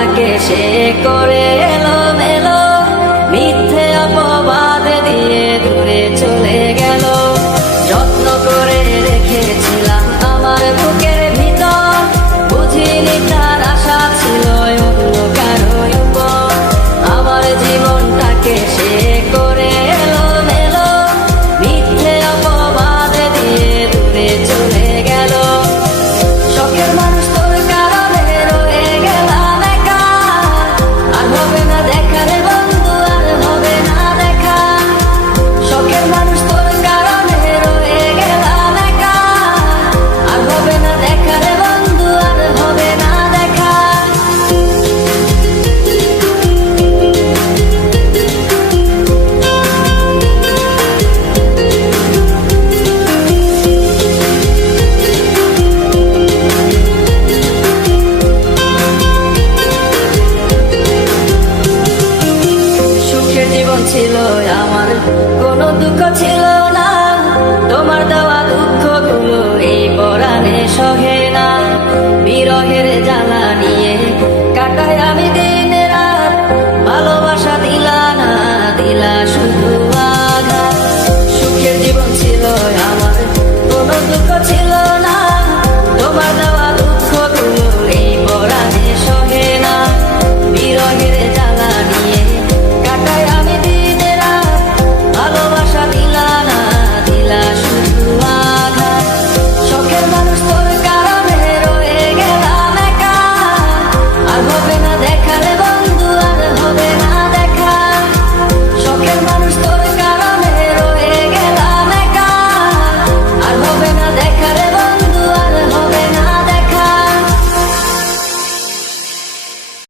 জীবনটাকে সে করে এলোমেলো, মিথ্যে অপবাদ দিয়ে দূরে চলে গেল। যত্ন করে রেখেছিলাম আমার বুকের ভিতর, বুঝিনি তার আশা ছিল অন্য কারো উপর। আমার জীবনটাকে সে করে এলোমেলো, মিথ্যে অপবাদ দিয়ে দূরে চলে গেল। শখের মানুষ তোর কারণে রয়ে গেলাম একা, আর হবে না দেখা রে বন্ধু, আর হবে না দেখা। শখের মানুষ তোর কারণে রয়ে গেলাম একা, আর হবে না দেখা রে বন্ধু, আর হবে না দেখা। সুখের জীবন ছিল আমার, কোনো দুঃখ ছিল